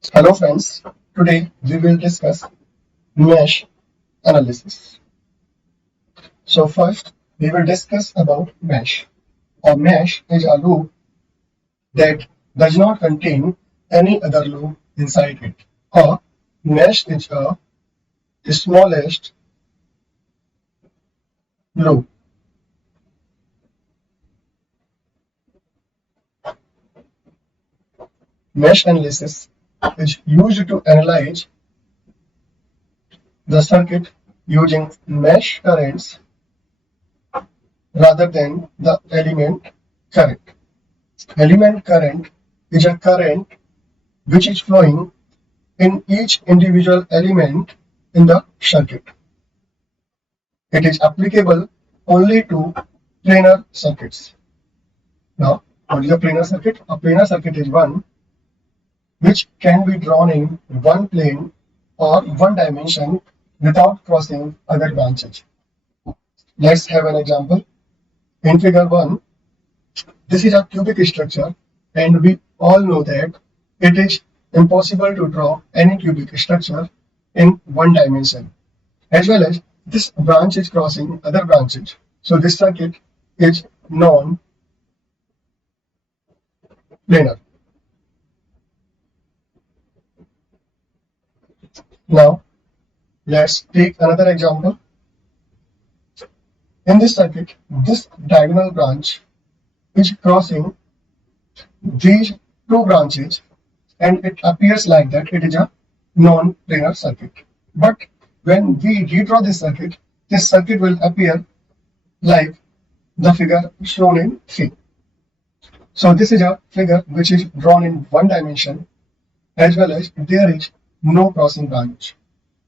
Hello friends, today we will discuss mesh analysis. So first we will discuss about mesh. A mesh is a loop that does not contain any other loop inside it. A mesh is a smallest loop. Mesh analysis is used to analyze the circuit using mesh currents rather than the element current. Element current is a current which is flowing in each individual element in the circuit. It is applicable only to planar circuits. Now, what is a planar circuit? A planar circuit is one which can be drawn in one plane or one dimension without crossing other branches. Let's have an example. In figure 1, this is a cubic structure, and we all know that it is impossible to draw any cubic structure in one dimension, as well as this branch is crossing other branches. So this circuit is non-planar. Now let's take another example. In this circuit, this diagonal branch is crossing these two branches, and it appears like that it is a non-planar circuit. But when we redraw this circuit will appear like the figure shown in C. So this is a figure which is drawn in one dimension, as well as there is no crossing branch.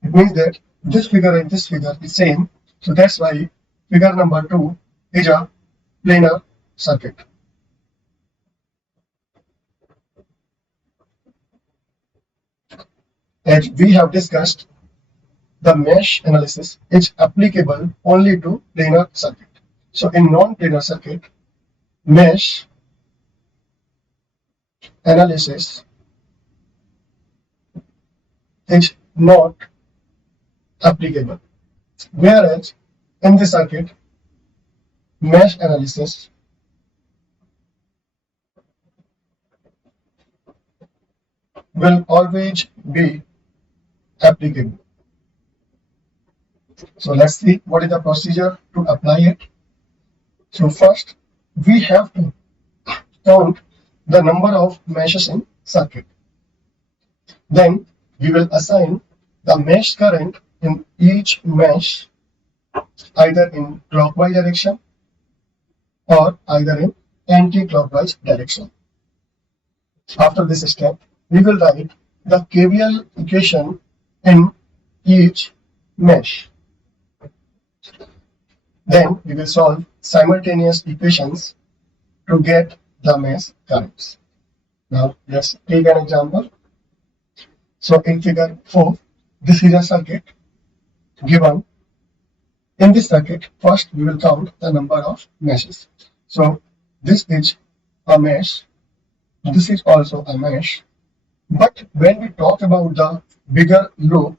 It means that this figure and this figure is same. So that's why figure number 2 is a planar circuit. As we have discussed, the mesh analysis is applicable only to planar circuit. So in non-planar circuit, mesh analysis is not applicable. Whereas in the circuit, mesh analysis will always be applicable. So let's see what is the procedure to apply it. So first, we have to count the number of meshes in circuit. Then we will assign the mesh current in each mesh either in clockwise direction or either in anti-clockwise direction. After this step, we will write the KVL equation in each mesh. Then we will solve simultaneous equations to get the mesh currents. Now let's take an example. So in figure 4, this is a circuit given. In this circuit, first we will count the number of meshes. So this is a mesh, this is also a mesh. But when we talk about the bigger loop,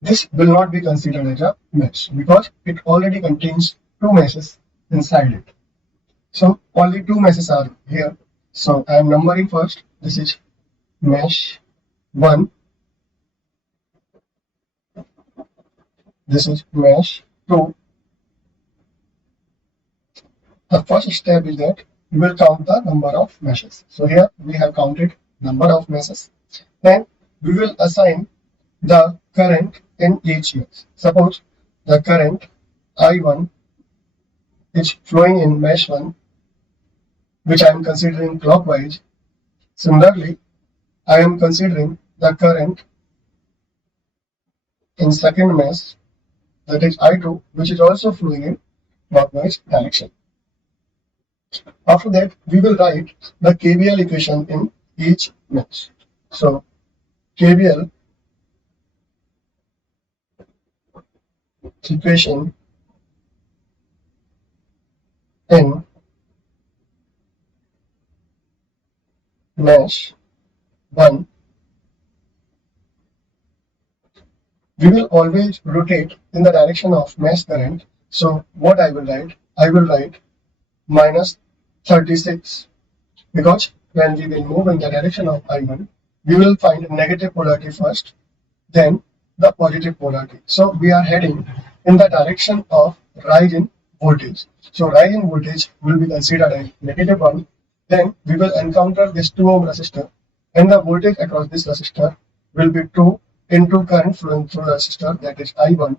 this will not be considered as a mesh because it already contains two meshes inside it. So only two meshes are here. So I am numbering first. This is mesh 1. This is mesh 2. The first step is that we will count the number of meshes. So here we have counted number of meshes. Then we will assign the current in each mesh. Suppose the current I1 is flowing in mesh 1, which I am considering clockwise. Similarly, I am considering the current in second mesh, that is I2, which is also flowing in clockwise direction. After that, we will write the KVL equation in each mesh. So KVL equation in mesh 1 we will always rotate in the direction of mesh current. So what I will write? I will write minus 36, because when we will move in the direction of I1, we will find negative polarity first, then the positive polarity. So we are heading in the direction of rise in voltage. So rise in voltage will be considered as -1. Then we will encounter this 2 ohm resistor, and the voltage across this resistor will be 2 into current flowing through the resistor, that is I1.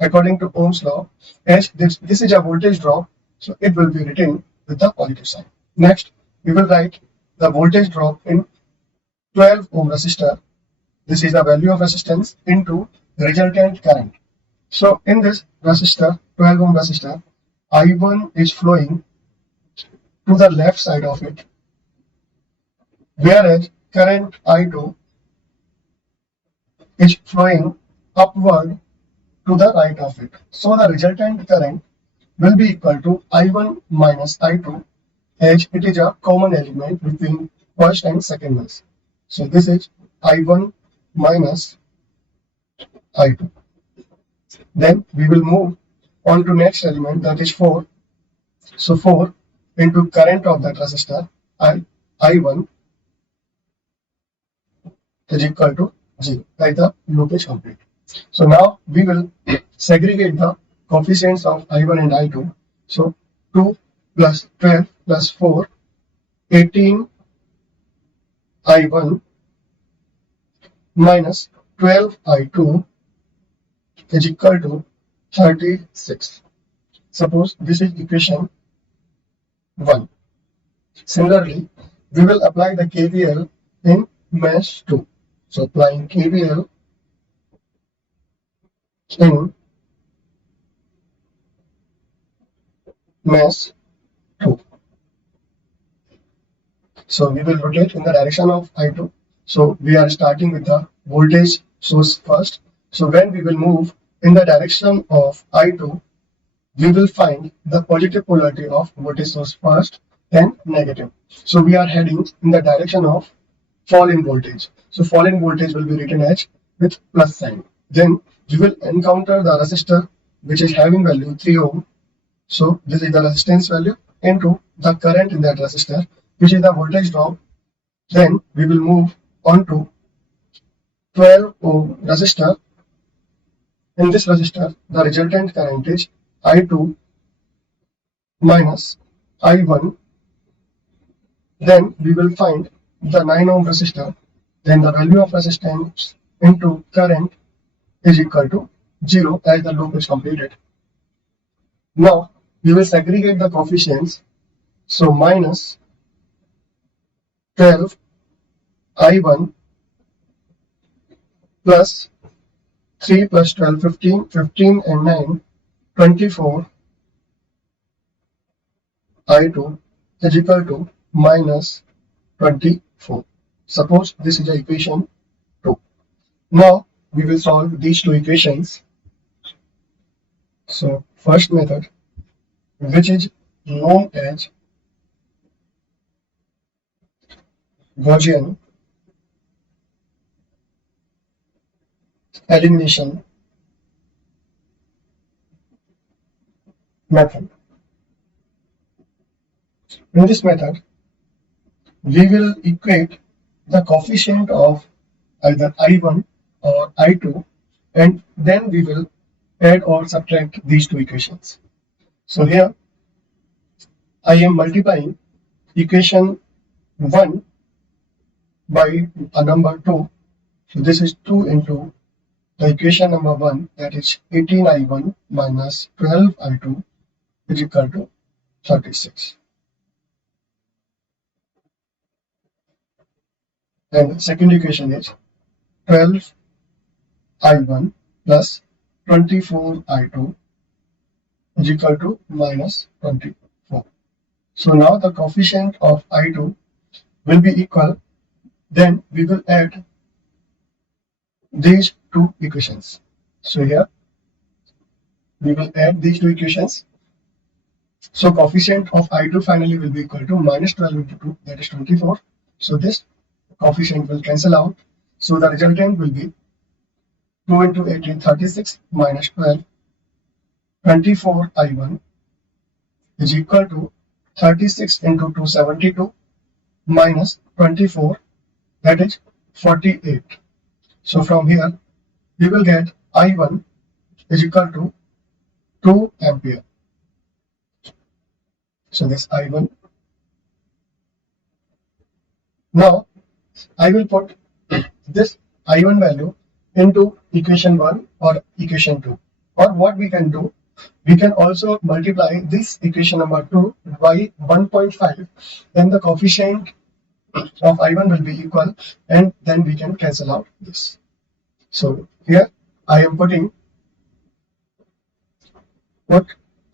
According to Ohm's law, as this is a voltage drop, so it will be written with the positive sign. Next, we will write the voltage drop in 12 ohm resistor. This is the value of resistance into resultant current. So in this resistor, 12 ohm resistor, I1 is flowing to the left side of it, whereas current I2 is flowing upward to the right of it. So the resultant current will be equal to I1 minus I2, as it is a common element between first and second mesh. So this is I1 minus I2. Then we will move on to next element, that is 4. So 4 into current of that resistor, I1 is equal to 0, like the loop is complete. So now we will segregate the coefficients of I1 and I2. So 2 plus 12 plus 4, 18 I1 minus 12 I2 is equal to 36. Suppose this is equation 1. Similarly, we will apply the KVL in mesh 2. So applying KVL in mesh 2. So we will rotate in the direction of I2. So we are starting with the voltage source first. So when we will move in the direction of I2, we will find the positive polarity of voltage source first, then negative. So we are heading in the direction of fall in voltage. So fall in voltage will be written as with plus sign. Then we will encounter the resistor which is having value 3 ohm. So this is the resistance value into the current in that resistor, which is the voltage drop. Then we will move on to 12 ohm resistor. In this resistor, the resultant current is I2 minus I1. Then we will find the 9 ohm resistor. Then the value of resistance into current is equal to 0, as the loop is completed. Now we will segregate the coefficients. So minus 12 I1 plus 3 plus 12, 15, 15 and 9, 24 I2 is equal to minus 24. Suppose this is the equation 2. Now we will solve these two equations. So first method, which is known as Gaussian elimination method. In this method, we will equate the coefficient of either I1 or I2, and then we will add or subtract these two equations. So here I am multiplying equation 1 by a number 2. So this is 2 into the equation number 1, that is 18 I1 minus 12 I2 is equal to 36. And the second equation is 12 I1 plus 24 I2 is equal to minus 24. So now the coefficient of I2 will be equal. Then we will add these two equations. So here we will add these two equations. So coefficient of I2 finally will be equal to minus 12 into 2, that is 24. So this coefficient will cancel out. So the resultant will be 2 into 18, 36 minus 12, 24 I1 is equal to 36 into 2, 72 minus 24, that is 48. So from here we will get I1 is equal to 2 ampere. So this I1. Now I will put this I1 value into equation 1 or equation 2. Or what we can do, we can also multiply this equation number 2 by 1.5. Then the coefficient of I1 will be equal, and then we can cancel out this. So here I am put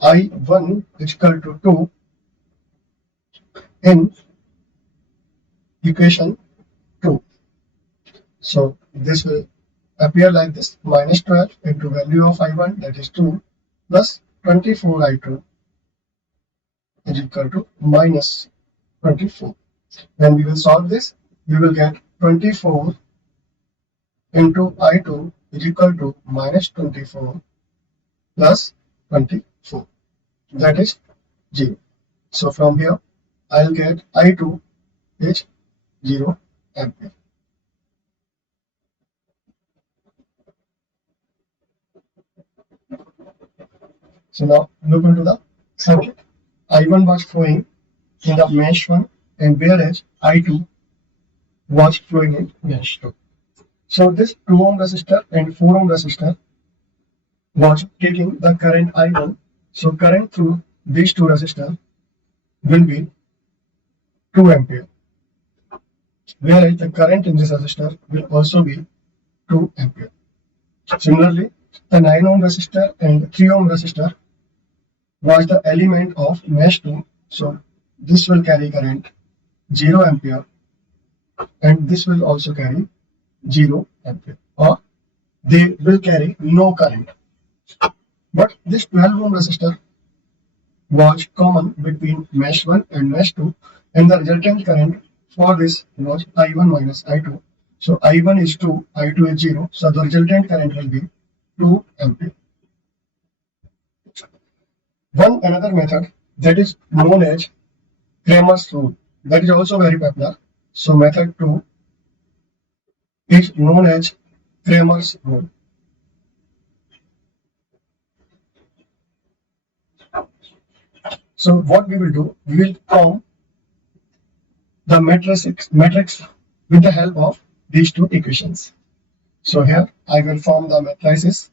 I1 is equal to 2 in equation 2. So this will appear like this: minus 12 into value of I1, that is 2, plus 24 I2 is equal to minus 24. When we will solve this, we will get 24 into I2 is equal to minus 24 plus 24, that is 0. So from here I'll get I2 is 0 ampere. So now look into the circuit. I1 was flowing in the mesh 1, and whereas I2 was flowing in mesh 2. So this 2 ohm resistor and 4 ohm resistor was taking the current I1. So current through these two resistors will be 2 ampere, whereas the current in this resistor will also be 2 ampere. Similarly, the 9 ohm resistor and 3 ohm resistor was the element of mesh 2. So this will carry current 0 ampere, and this will also carry 0 ampere, or they will carry no current. But this 12 ohm resistor was common between mesh 1 and mesh 2, and the resultant current for this was I1 minus I2. So I1 is 2, I2 is 0, so the resultant current will be 2 ampere. One another method that is known as Cramer's rule, that is also very popular. So method 2 is known as Cramer's rule. So what we will do, we will form the matrix with the help of these two equations. So here I will form the matrices.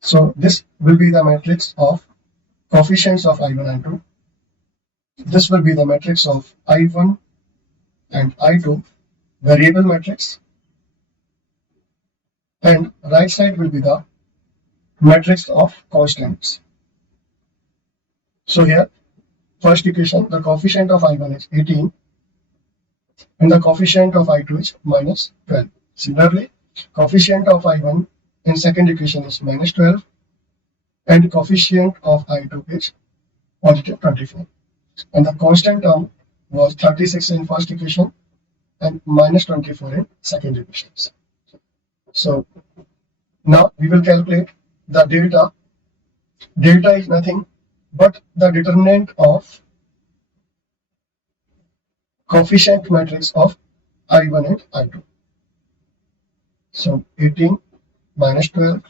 So this will be the matrix of coefficients of I1 and 2. This will be the matrix of I1 and I2, variable matrix, and right side will be the matrix of constants. So here, first equation, the coefficient of I1 is 18 and the coefficient of I2 is minus 12. Similarly, coefficient of I1 in second equation is minus 12 and coefficient of I2 is positive 24. And the constant term was 36 in first equation and minus 24 in second equation. So now we will calculate the delta. Delta is nothing but the determinant of coefficient matrix of I1 and I2. So 18 minus 12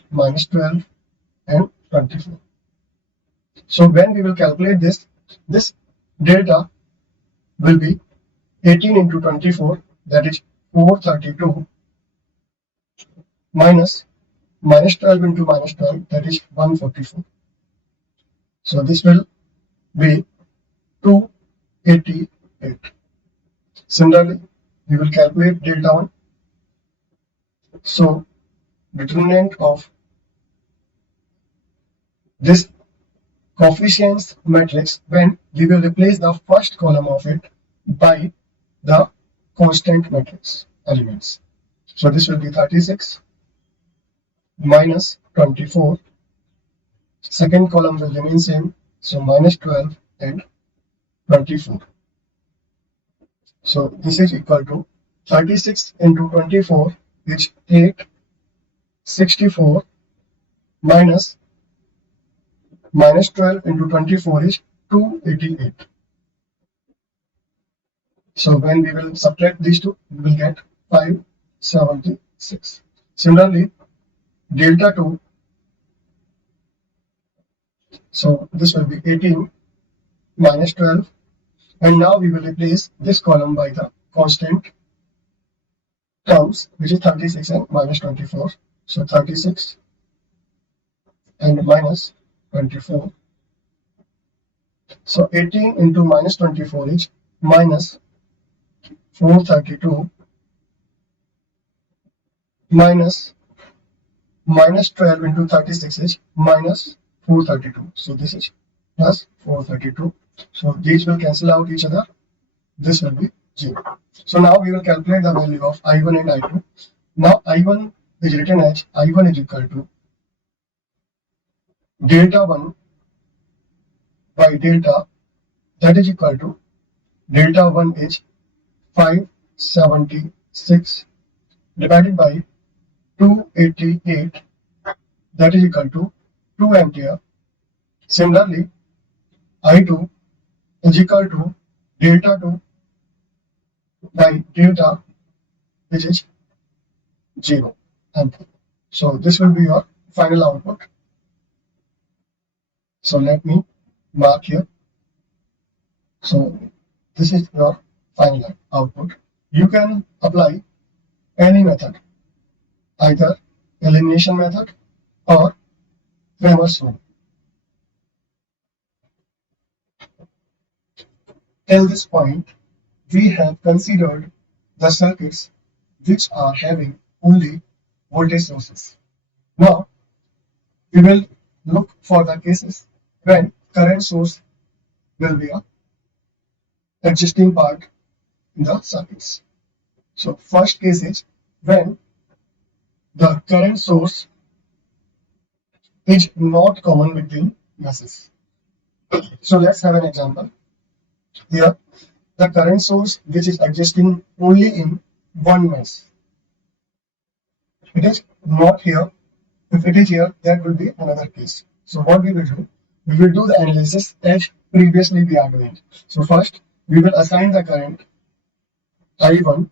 and 24. So when we will calculate this delta will be 18 into 24, that is 432, minus 12 into minus 12, that is 144. So this will be 288. Similarly, we will calculate delta 1. So determinant of this coefficients matrix, when we will replace the first column of it by the constant matrix elements. So this will be 36 minus 24. Second column will remain same, so minus 12 and 24. So this is equal to 36 into 24 is 8 64 minus 12 into 24 is 288. So when we will subtract these two, we will get 576. Similarly, delta 2, so this will be 18 minus 12, and now we will replace this column by the constant terms, which is 36 and minus 24. So 36 and minus 24. So 18 into minus 24 is minus 432 minus 12 into 36 is minus 432. So this is plus 432. So these will cancel out each other. This will be 0. So now we will calculate the value of I1 and I2. Now I1 is written as I1 is equal to delta 1 by delta, that is equal to delta 1 is 576 divided by 288, that is equal to 2 ampere. Similarly, I2 is equal to delta 2 by delta, which is 0 ampere. So this will be your final output. So let me mark here. So this is your final output. You can apply any method, either elimination method or Cramer's rule. Till this point, we have considered the circuits which are having only voltage sources. Now, we will look for the cases when current source will be a existing part in the circuits. So first case is when the current source is not common between meshes. So let's have an example. Here, the current source which is existing only in one mesh. It is not here. If it is here, that will be another case. So what we will do? We will do the analysis as previously we are doing. So first, we will assign the current I1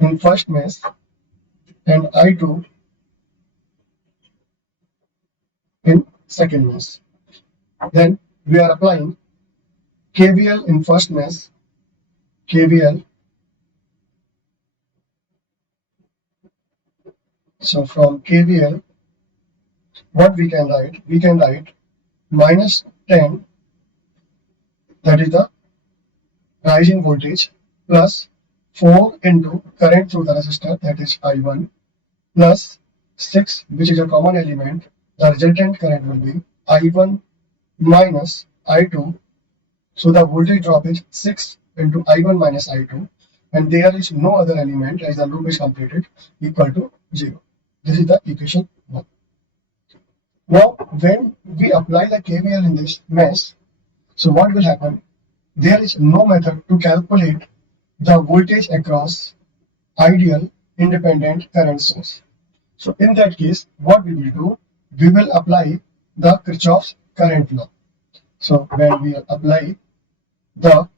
in first mesh and I2 in second mesh. Then we are applying KVL in first mesh, KVL. So from KVL, what we can write? We can write minus 10, that is the rising voltage, plus 4 into current through the resistor, that is I1, plus 6, which is a common element. The resultant current will be I1 minus I2. So the voltage drop is 6 into I1 minus I2, and there is no other element as the loop is completed equal to 0. This is the equation 1. Now, when we apply the KVL in this mesh, so what will happen? There is no method to calculate the voltage across ideal independent current source. So in that case, what we will do? We will apply the Kirchhoff's current law. So when we apply the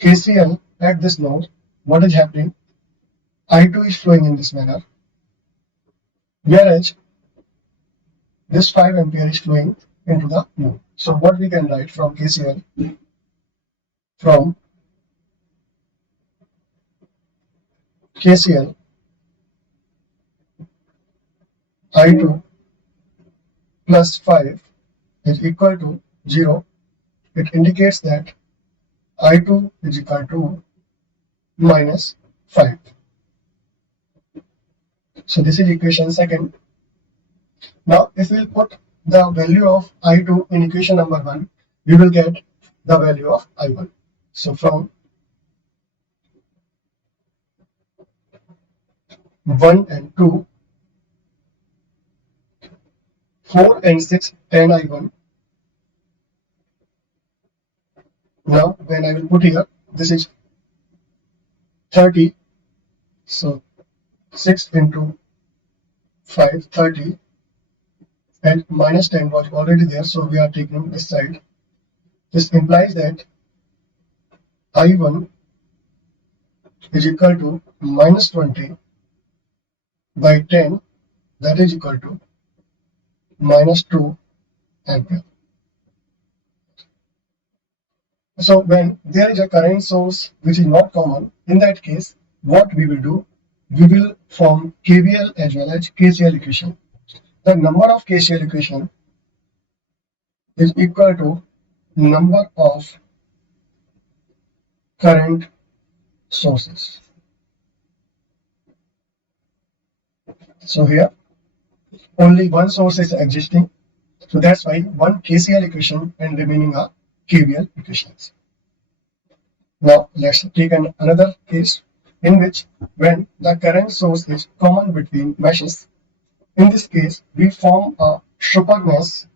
KCL at this node, what is happening? I2 is flowing in this manner, whereas this 5 ampere is flowing into the node. So what we can write from KCL? From KCL, I2 plus 5 is equal to 0. It indicates that I2 is equal to minus 5. So this is equation second. Now if we put the value of I2 in equation number 1, we will get the value of I1. So from 1 and 2, 4 and 6, 10 I1. Now when I will put here, this is 30. So 6 into 5, 30, and minus 10 was already there, so we are taking this side. This implies that I1 is equal to minus 20 by 10, that is equal to minus 2 ampere. So when there is a current source which is not common, in that case, what we will do, we will form KVL as well as KCL equation. The number of KCL equation is equal to number of current sources. So here only one source is existing, so that's why one KCL equation and remaining are KVL equations. Now let's take another case in which when the current source is common between meshes. In this case, we form a SuperMesh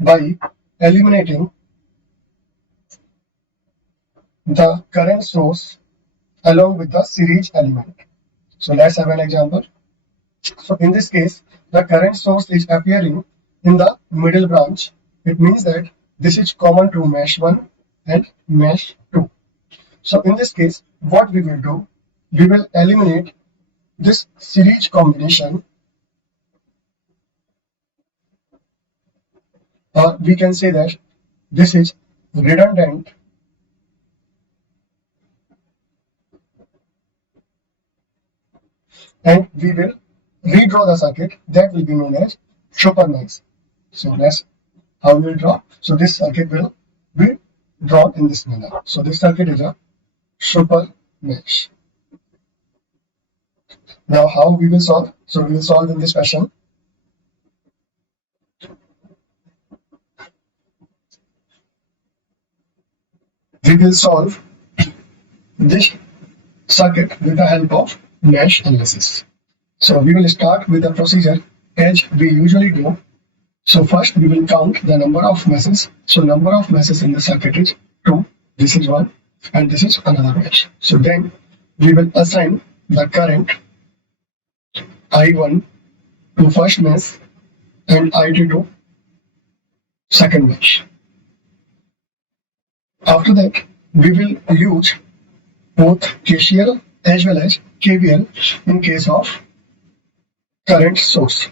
by eliminating the current source along with the series element. So let's have an example. So in this case, the current source is appearing in the middle branch. It means that this is common to mesh 1 and mesh 2. So in this case, what we will do, we will eliminate this series combination, or we can say that this is redundant and we will redraw the circuit that will be known as SuperMesh. So that's how we will draw. So this circuit will be drawn in this manner. So this circuit is a SuperMesh. Now how we will solve? So we will solve in this fashion. We will solve this circuit with the help of mesh analysis. So we will start with the procedure as we usually do. So first we will count the number of meshes. So number of meshes in the circuit is 2. This is 1 and this is another mesh. So then we will assign the current I1 to first mesh and I2 to second mesh. After that, we will use both KCL as well as KVL in case of current source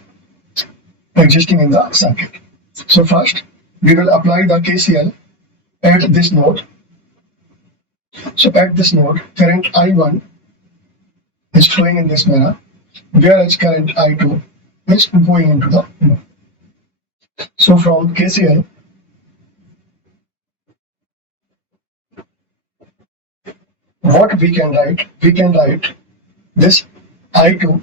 existing in the circuit. So first, we will apply the KCL at this node. So at this node, current I1 is flowing in this manner, whereas current I2 is going into the node. So from KCL, what we can write? We can write this I2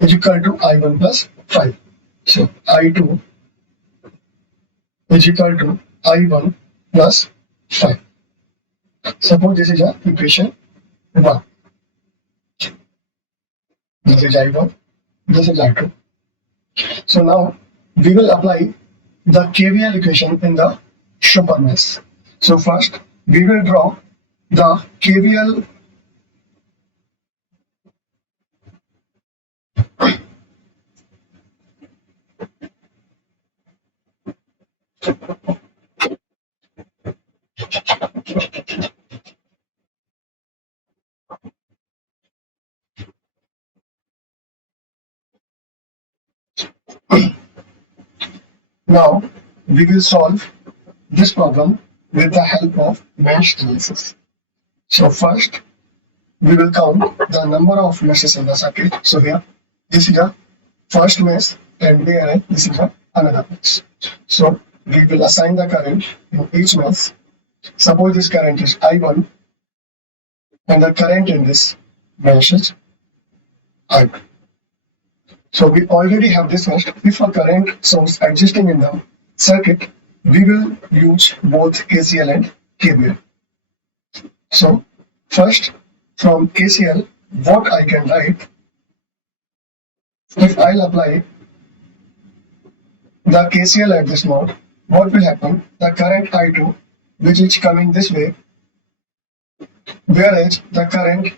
is equal to I1 plus 5. So I2 is equal to I1 plus 5. Suppose this is a equation 1. This is I1, this is I2. So now we will apply the KVL equation in the SuperMesh. So first we will draw the KVL Now we will solve this problem with the help of mesh analysis. So first we will count the number of meshes in the circuit. So here this is a first mesh and there this is another mesh. So we will assign the current in each mesh. Suppose this current is I1 and the current in this mesh is I2. So we already have discussed if a current source existing in the circuit, we will use both KCL and KVL. So first from KCL, what I can write, if I'll apply the KCL at this node, what will happen? The current I2, which is coming this way, whereas the current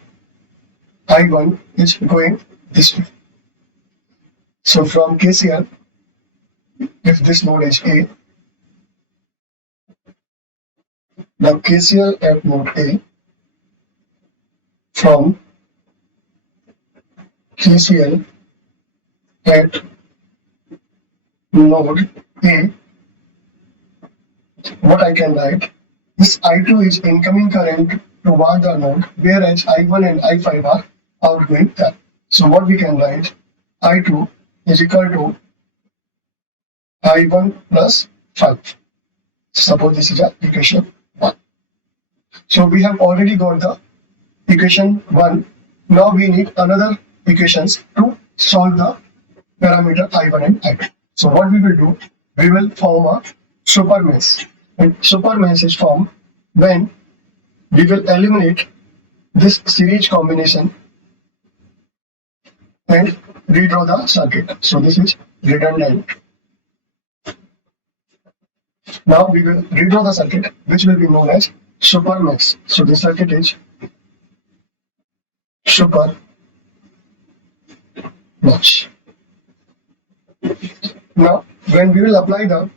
I1 is going this way. So from KCL, if this node is A, now KCL at node A, from KCL at node A, what I can write is I2 is incoming current toward the node, whereas I1 and I5 are outgoing current. So what we can write, I2 is equal to I1 plus 5. Suppose this is a equation 1. So we have already got the equation 1. Now we need another equations to solve the parameter I1 and I2. So what we will do, we will form a SuperMesh. And SuperMesh is formed when we will eliminate this series combination and redraw the circuit. So this is redundant. Now we will redraw the circuit, which will be known as SuperMesh. So the circuit is SuperMesh. Now, when we will apply the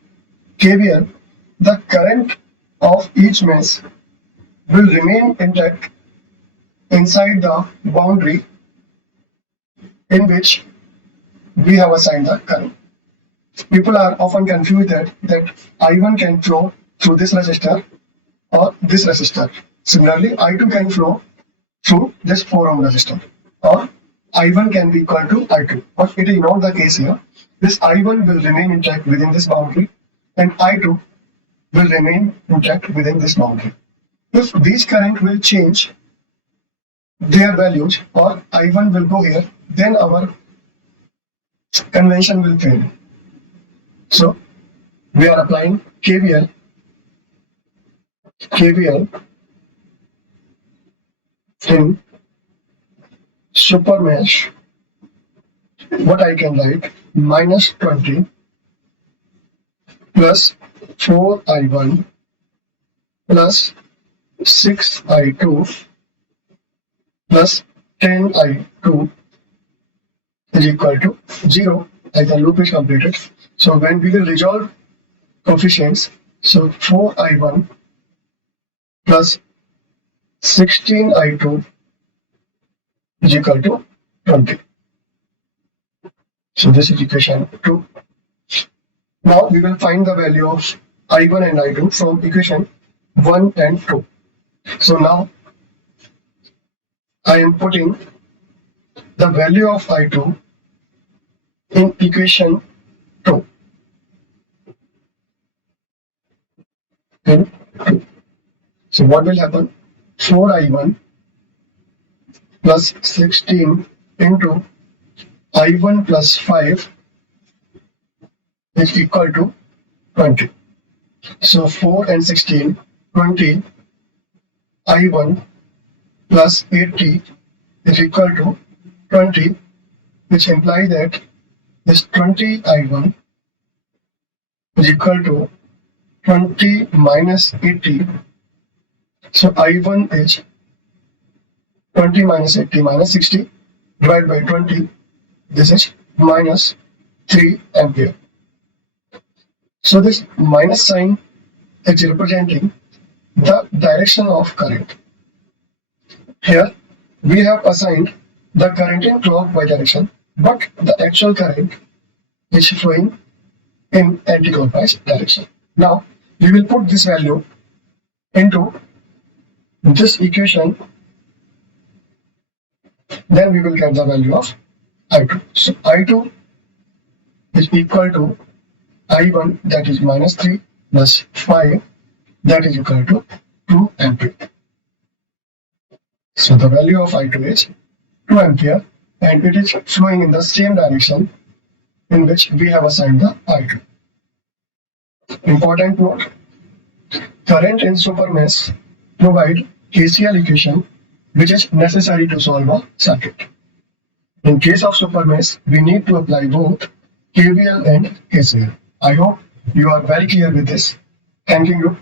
KVL, the current of each mesh will remain intact inside the boundary in which we have assigned the current. People are often confused that I1 can flow through this resistor or this resistor. Similarly, I2 can flow through this 4 ohm resistor, or I1 can be equal to I2. But it is not the case here. This I1 will remain intact within this boundary and I2 will remain intact within this boundary. If these current will change their values or I1 will go here, then our convention will fail. So we are applying KVL in SuperMesh. What I can write, minus 20 plus 4I1 plus 6I2 plus 10I2 is equal to 0, as the loop is completed. So when we will resolve coefficients, so 4I1 plus 16I2 is equal to 20. So this is equation 2. Now we will find the value of I1 and I2 from equation 1 and 2. So now I am putting the value of I2 in equation 2. So what will happen? 4I1 plus 16 into I1 plus 5 is equal to 20. So 4 and 16, 20, I1 plus 80 is equal to 20, which implies that this 20 I1 is equal to 20 minus 80. So I1 is 20 minus 80 minus 60 divided by 20. This is minus 3 ampere. So this minus sign is representing the direction of current. Here we have assigned the current in clockwise direction, but the actual current is flowing in anti-clockwise direction. Now we will put this value into this equation, then we will get the value of I2. So I2 is equal to I1, that is minus 3 plus 5, that is equal to 2 ampere. So the value of I2 is 2 ampere and it is flowing in the same direction in which we have assigned the I2. Important note, current in SuperMesh provide KCL equation which is necessary to solve a circuit. In case of SuperMesh, we need to apply both KVL and KCL. I hope you are very clear with this. Thank you.